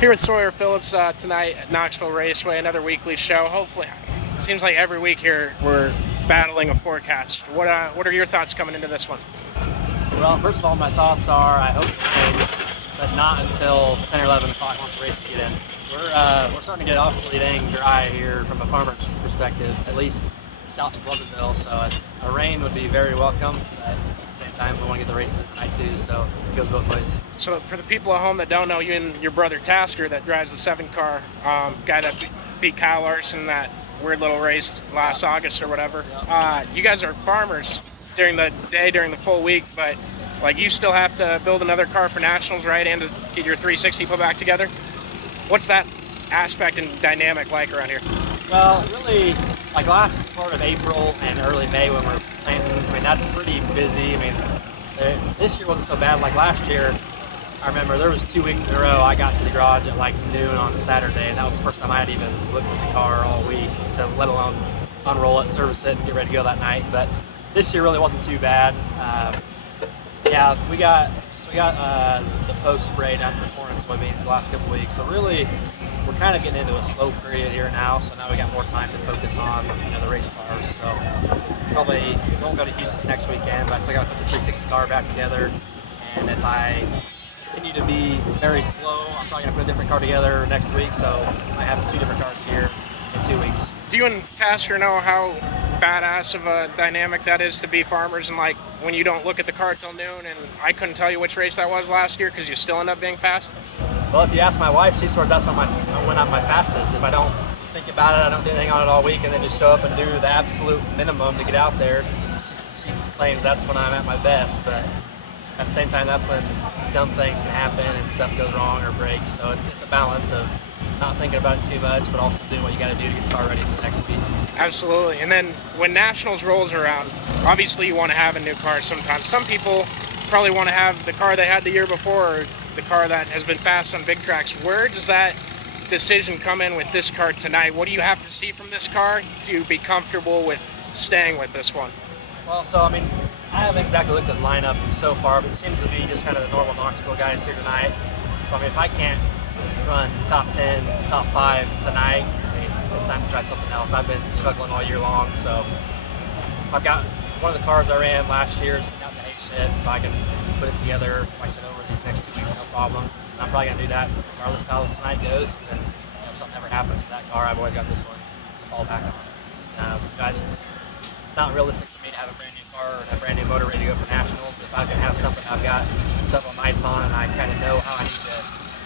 Here with Sawyer Phillips tonight at Knoxville Raceway, another weekly show. Hopefully, it seems like every week here we're battling a forecast. What are your thoughts coming into this one? Well, first of all, my thoughts are I hope it rains, but not until 10 or 11 o'clock once the races get in. We're starting to get awfully dang dry here from a farmer's perspective, at least south of Pleasantville, so a rain would be very welcome, but at the same time we want to get the races at night too, so it goes both ways. So for the people at home that don't know, you and your brother Tasker that drives the 7-car, guy that beat Kyle Larson that weird little race last August or whatever, you guys are farmers during the day, during the full week, but like you still have to build another car for Nationals, right, and to get your 360 put back together. What's that aspect and dynamic like around here? Well, really, like last part of April and early May when we're planting, I mean, that's pretty busy. I mean, this year wasn't so bad. Like last year, I remember there was 2 weeks in a row I got to the garage at like noon on Saturday, and that was the first time I had even looked at the car all week, to let alone unroll it, service it, and get ready to go that night. But this year really wasn't too bad. Yeah, we got the post spray down for corn and soybeans the last couple weeks. So really, we're kind of getting into a slow period here now. So now we got more time to focus on the race cars. So probably won't go to Houston next weekend, but I still got to put the 360 car back together. And if I continue to be very slow, I'm probably gonna put a different car together next week. So I have 2 different cars here in 2 weeks. Do you and Tasker know how badass of a dynamic that is to be farmers, and like when you don't look at the car till noon, and I couldn't tell you which race that was last year because you still end up being fast? Well, if you ask my wife, she swears that's when I'm my fastest. If I don't think about it, I don't do anything on it all week, and then just show up and do the absolute minimum to get out there, she claims that's when I'm at my best. But at the same time, that's when dumb things can happen and stuff goes wrong or breaks. So it's a balance of not thinking about it too much, but also doing what you got to do to get the car ready for the next week. Absolutely. And then when Nationals rolls around, obviously you want to have a new car sometimes. Some people probably want to have the car they had the year before, or the car that has been fast on big tracks. Where does that decision come in with this car tonight? What do you have to see from this car to be comfortable with staying with this one? Well, so I mean, I haven't exactly looked at the lineup so far, but it seems to be just kind of the normal Knoxville guys here tonight. So I mean, if I can't run top 10, top 5 tonight, I mean, it's time to try something else. I've been struggling all year long, so I've got one of the cars I ran last year sitting out in the hay shed, so I can put it together twice over these next 2 weeks, no problem. And I'm probably gonna do that regardless of how tonight goes. And then if something ever happens to that car, I've always got this one to fall back on. It's not realistic for me to have a brand new car or a brand new motor ready to go for Nationals. If I can have something I've got several nights on and I kind of know how I need to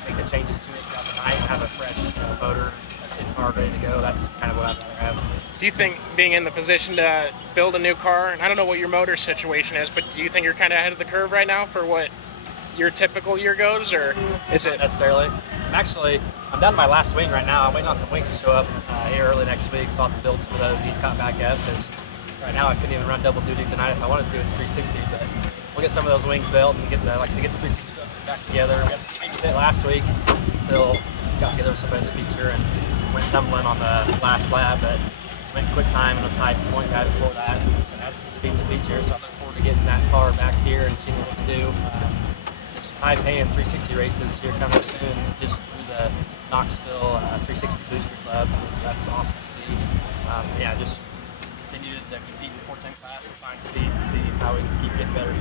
make the changes to it throughout the night and have a fresh motor that's in car ready to go, that's kind of what I'd rather have. Do you think being in the position to build a new car, and I don't know what your motor situation is, but do you think you're kind of ahead of the curve right now for what your typical year goes, or is it? Not necessarily. I'm down to my last wing right now. I'm waiting on some wings to show up here early next week, so I'll have to build some of those, get caught back up, because right now I couldn't even run double duty tonight if I wanted to with the 360, but we'll get some of those wings built and get the 360 back together. We had to change a bit last week until we got together with somebody in the feature and went tumbling on the last lap, but went quick time and was high point guy before that, so that's the speed of the feature. So I look forward to getting that car back here and seeing what we can do. There's some high-paying 360 races here coming soon, just through the Knoxville 360 Booster Club. So that's awesome to see. Yeah, just continue to compete in the 410 class and find speed and see how we can keep getting better.